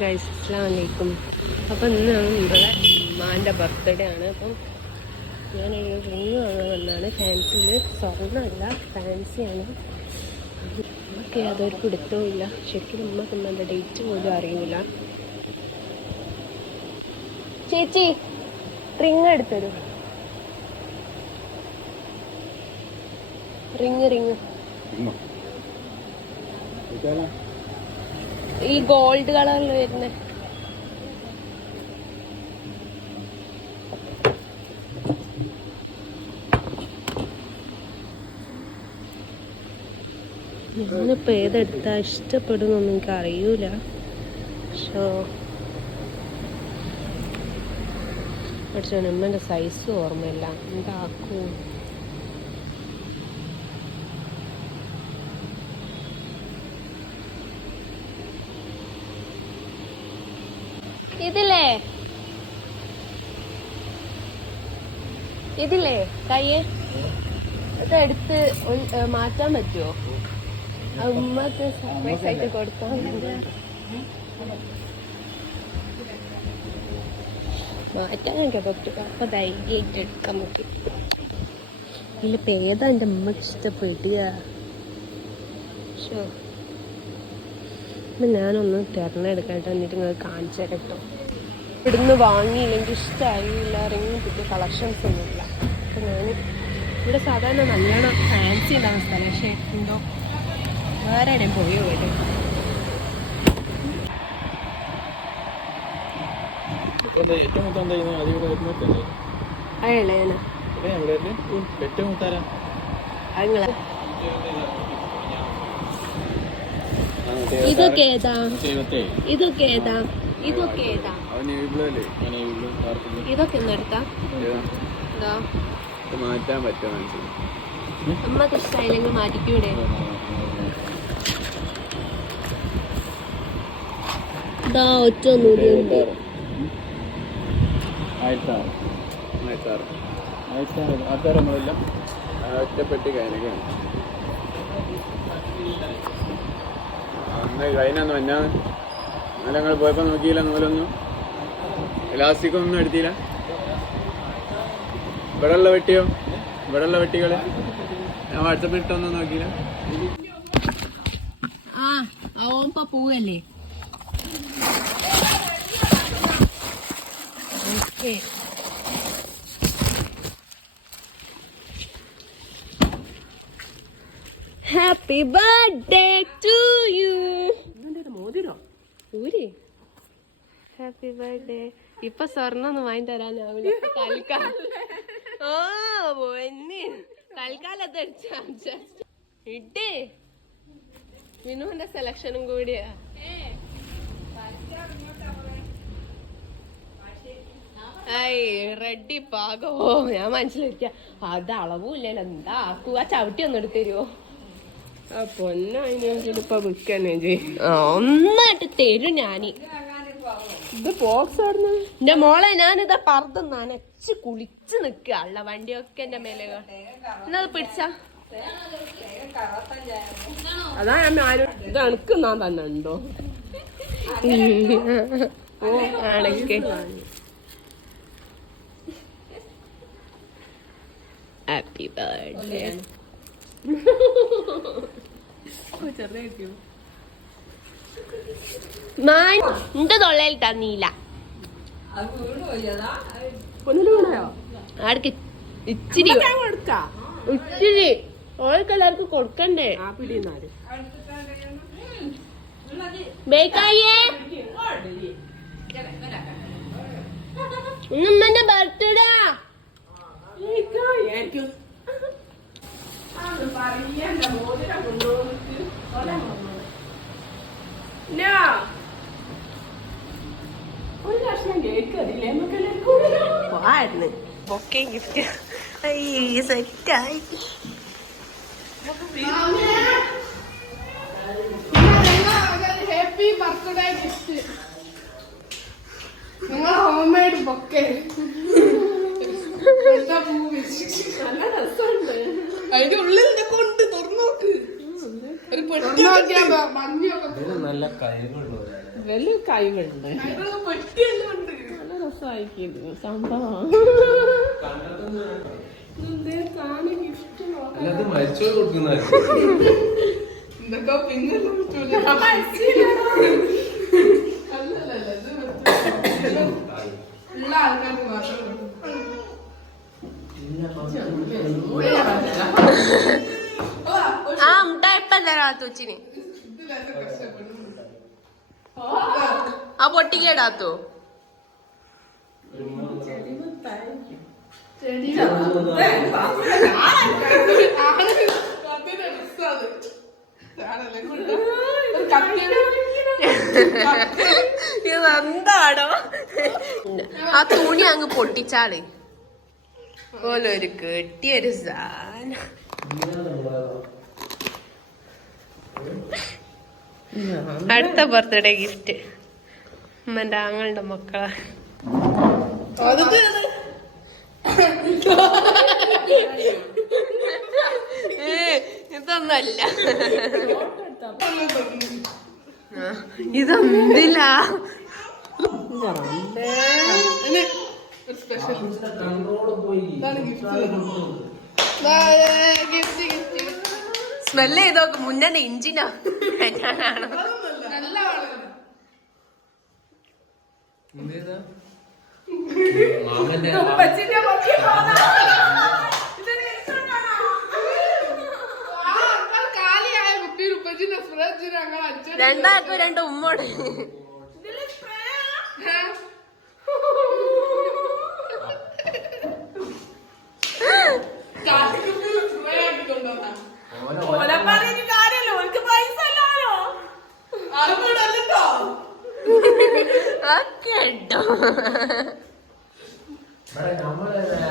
Guys അസ്സാം വലൈക്കും അപ്പം ഇന്ന് നമ്മളെ ഉമ്മാന്റെ ബർത്ത്ഡേ ആണ്. അപ്പം ഞാനൊരു റിങ് വാങ്ങാൻ വന്നാണ്. ഫാൻസിയിൽ സ്വർണമല്ല ഫാൻസിയാണ് ഓക്കെ അതൊരു പിടുത്തവും ഇല്ല. ശരിക്കും ഉമ്മ ഉമ്മന്റെ ഡേറ്റ് പോലും അറിയില്ല ചേച്ചി റിങ് എടുത്തരൂ. റിങ് റിങ് ഈ ഗോൾഡ് കളറിൽ വരുന്ന. ഞാനിപ്പോ ഏതെടുത്താ ഇഷ്ടപ്പെടുന്നൊന്നും എനിക്ക് അറിയൂല. പക്ഷോ പക്ഷെ ഉമ്മന്റെ സൈസ് ഓർമ്മയില്ല. എന്താക്കൂ ഇതില്ലേ ഇതില്ലേ കയ്യെ. ഇത് എടുത്ത് മാറ്റാൻ പറ്റുമോ ഉമ്മക്ക് സർപ്രൈസ് ആയിട്ട് മാറ്റാനൊക്കെ പറ്റും. അപ്പൊ ധൈര്യമായിട്ട് എടുക്കാൻ പറ്റും ഇതിലിപ്പോ ഏതാ എന്റെ ഉമ്മക്ക് ഇഷ്ടപ്പെടുക ഷോ അപ്പൊ ഞാനൊന്ന് തിരഞ്ഞെടുക്കട്ടെ എന്നിട്ട് നിങ്ങൾ കാണിച്ചു തരട്ടോ ഇവിടുന്ന് വാങ്ങിയില്ലെങ്കിൽ ഇഷ്ടമായില്ല ഇറങ്ങി പുതിയ കളക്ഷൻസ് ഒന്നുമില്ല. അപ്പം ഞാൻ ഇവിടെ സാധാരണ നല്ലോണം ഫാൻസി ഉണ്ടാകുന്ന സ്ഥലം പക്ഷേ എന്തോ വേറെ എവിടെയും പോയോ പോയിട്ട് അയല്ലേ ഏറ്റവും മുത്താരാ അങ്ങളെ ഇതൊക്കെ ഏതാ? ഇതൊക്കെ ഏതാ? ഇതൊക്കെ ഏതാ? ഇതൊക്കെ ഒന്ന് എടുത്താ? ഇതാ. മാറ്റാൻ അമ്മയ്ക്ക് ഇഷ്ടമായില്ലെങ്കിൽ മാറ്റിക്കൂടെ? ഇതാ ഒറ്റ നമ്മളെല്ലാം? ഒറ്റപ്പെട്ടി കയനൊക്കെയാണ് അന്ന് കഴിഞ്ഞന്ന് വന്നാ ഇന്നലെ ഞങ്ങൾ പോയപ്പോൾ നോക്കിയില്ല നൂലൊന്നും. ഇലാസ്റ്റിക് ഒന്നും എടുത്തില്ല. ഇവിടെ ഉള്ള വെട്ടിയോ? ഇവിടെ ഉള്ള വെട്ടികൾ? ഞാൻ വാട്സപ്പിൽ ഇട്ടൊന്നും നോക്കിയില്ല. ആ പോവല്ലേ? ഓക്കേ. ബർത്ത്ഡേ ടു യു മോതിരോ ഊരി ഹാപ്പി ബർത്ത്ഡേ ഇപ്പൊ സ്വർണം ഒന്ന് വാങ്ങി തരാനാവില്ല തൽക്കാലം. ഓ പൊന്നി. തൽക്കാലം അടിച്ച ഇട്ടേ വിനുവിന്റെ സെലക്ഷനും കൂടിയാ. റെഡി പാകോ. ഞാൻ മനസ്സിലാക്കിയ അത് അളവും ഇല്ലല്ലോ എന്താ ആക്കുക ചവിട്ടി ഒന്ന് വിൽക്കന്നെ ഒന്നായിട്ട് തരും ഞാൻ. എന്റെ മോളെ ഞാനിതാ പറത്ത് നനച്ച് കുളിച്ച് അള്ള വണ്ടിയൊക്കെ എന്റെ മേലെ എന്നത് പിടിച്ച. അതാ ഞാൻ ആരും ഇത് അണുക്കുന്നാ തന്നെ ഉണ്ടോ? ഓ അണക്ക് ഹാപ്പി ബർത്ത്ഡേ എന്റെ തൊള്ളയിൽ തന്നീല ആർക്ക് ഇച്ചിരി ഇച്ചിരി. ഓൾക്ക് എല്ലാവർക്കും കൊടുക്കണ്ടേ? ബേക്കായേ ഉമ്മന്റെ ബർത്ത്ഡേ പോവായിരുന്നു ബൊക്കെ ഗിഫ്റ്റ് സെറ്റായി ഹാപ്പി ബർത്ത്ഡേ ഗിഫ്റ്റ് നിങ്ങൾ ഹോം മെയ്ഡ് ബൊക്കെ. അതിന്റെ ഉള്ളിൽ ഇതൊക്കെ ഉണ്ട് തുറന്നു നോക്ക്. ഒരു പെട്ടി നല്ല കഴിവുണ്ട് വലിയ കഴിവുണ്ട്. പെട്ടിയെല്ലാം രസമായിരിക്കും സംഭവം. പിന്നെല്ലാം പറ്റൂല? ഉള്ള ആൾക്കാർക്ക് മാത്രമേ ആ മുട്ടായി ഇപ്പൊ തരാത്തു ഉച്ചിന് ആ പൊട്ടിക്കേടാത്തോ ഇതെന്താണോ ആ തുണി അങ്ങ് പൊട്ടിച്ചാളേ. പോലെ ഒരു കെട്ടിയൊരു സാധനം. അടുത്ത ബർത്ത്ഡേ ഗിഫ്റ്റ്. ഉമ്മന്റെ ആങ്ങളുടെ മക്കളെ ഏ, ഇതൊന്നല്ല ആ, ഇതെന്തില്ല സ്പെഷ്യൽ കൺട്രോൾ പോയി ഇതാണ് ഗിഫ്റ്റ് ഗിഫ്റ്റ് ഗിഫ്റ്റ് സ്മെൽ ചെയ്ത് നോക്ക് മുന്നേ എഞ്ചിനാ ഞാനാണോ നല്ല അടിച്ചു രണ്ടാക്കും രണ്ട് ഉമ്മോട് കാലിക്കുപ്പിയിൽ Para enamorar